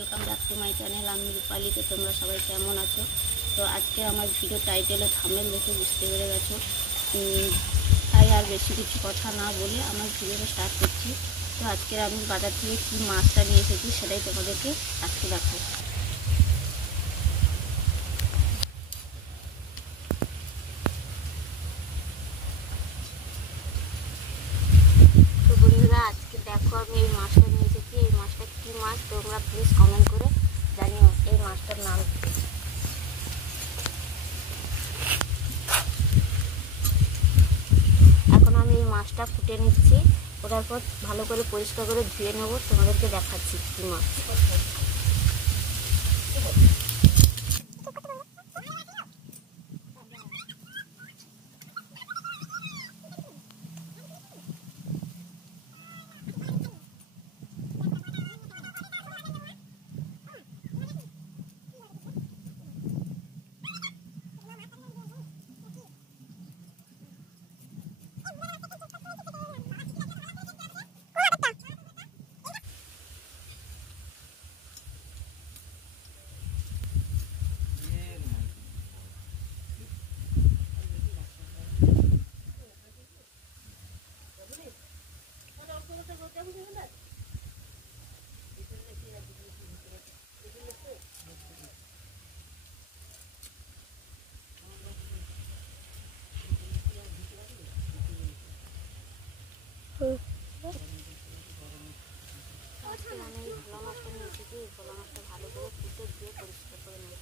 Welcome back to my channel. আমি রূপালি। তো তোমরা সবাই কেমন আছো? তো আজকে আমার ভিডিও টাইটেল ও থাম্বনেল দেখে বুঝতে পেরে গেছো। তাই আর বেশি কিছু কথা না বলে আমার ভিডিওটা স্টার্ট করছি। তো আজকে আমি বাজার থেকে কী মাছটা নিয়ে এসেছি সেটাই তোমাদেরকে আজকে দেখাবো। তো বন্ধুরা, আজকে দেখো আমি এই মাছটা নিয়ে এসেছি। এই মাছটা কী মাছ তোমরা প্লিজ কমেন্ট করে জানিও এই মাছটার নাম। এখন আমি এই মাছটা ফুটে নিচ্ছি, ওটার পর ভালো করে পরিষ্কার করে ধুয়ে নেবো, তোমাদেরকে দেখাচ্ছি কী মাছ। আমি ভোলা মাছটা নিয়ে এসেছি। এই ভোলা মাছটা ভালো করে ফুটে দিয়ে পরিষ্কার করে নেব।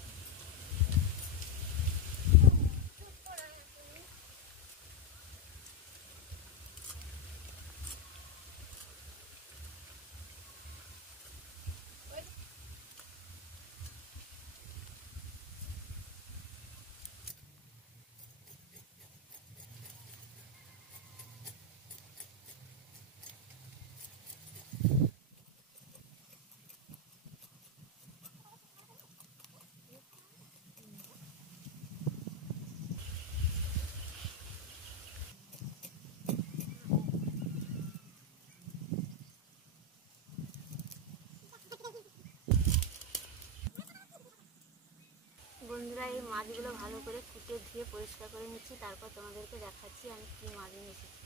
বন্ধুরা, এই মাছগুলো ভালো করে ফুটে ধুয়ে পরিষ্কার করে নিচ্ছি, তারপর তোমাদেরকে দেখাচ্ছি আমি কী মাছ নিয়ে এসেছি।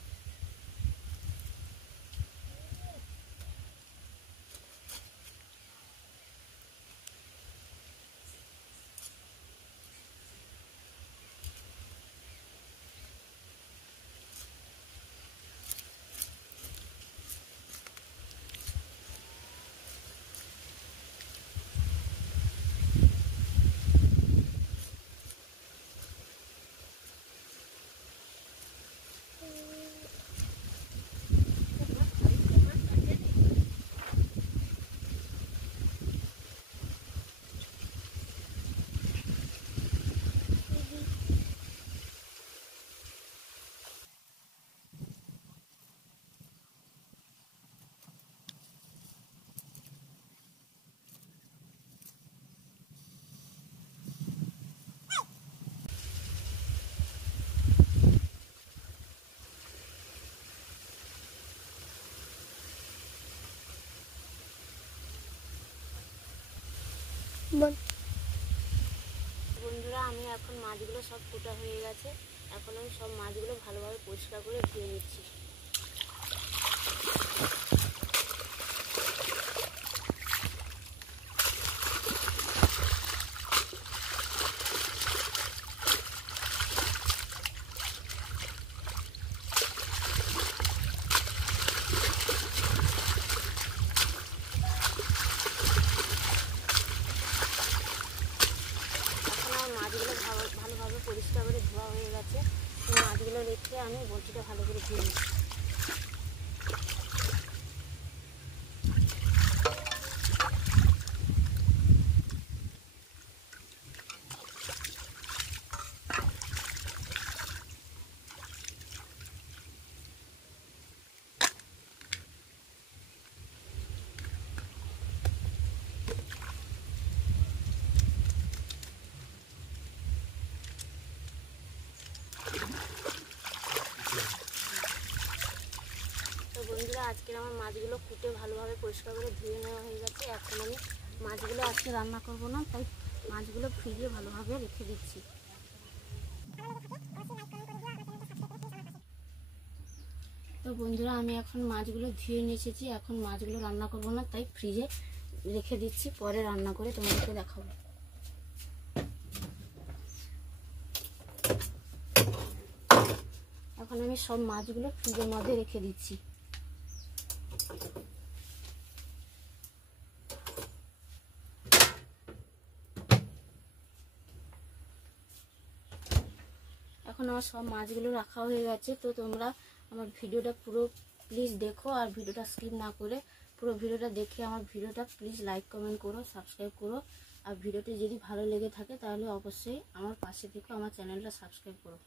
বন্ধুরা, আমি এখন মাছগুলো সব ফুটা হয়ে গেছে। এখন আমি সব মাছগুলো ভালোভাবে পরিষ্কার করে ধুয়ে নিচ্ছি। মাছগুলো ভালোভাবে পরিষ্কার করে ধোয়া হয়ে গেছে। মাছগুলো রেখে আমি বটিটা ভালো করে ধুয়ে নিচ্ছি। বন্ধুরা, আজকের আমার মাছগুলো কুটে ভালোভাবে পরিষ্কার করে ধুয়ে নেওয়া হয়ে গেছে। এখন আমি মাছগুলো আজকে রান্না করব না, তাই মাছগুলো ফ্রিজে ভালোভাবে রেখে দিচ্ছি। তো বন্ধুরা, আমি এখন মাছগুলো ধুয়ে নিয়ে এসেছি। এখন মাছগুলো রান্না করব না, তাই ফ্রিজে রেখে দিচ্ছি, পরে রান্না করে তোমাদেরকে দেখাবো। এখন আমি সব মাছগুলো ফ্রিজের মধ্যে রেখে দিচ্ছি। এখন আমার সব মাছগুলো রাখা হয়ে গেছে। তো তোমরা আমার ভিডিওটা পুরো প্লিজ দেখো, আর ভিডিওটা স্কিপ না করে পুরো ভিডিওটা দেখে আমার ভিডিওটা প্লিজ লাইক কমেন্ট করো, সাবস্ক্রাইব করো। আর ভিডিওটি যদি ভালো লেগে থাকে তাহলে অবশ্যই আমার পাশে থেকো, আমার চ্যানেলটা সাবস্ক্রাইব করো।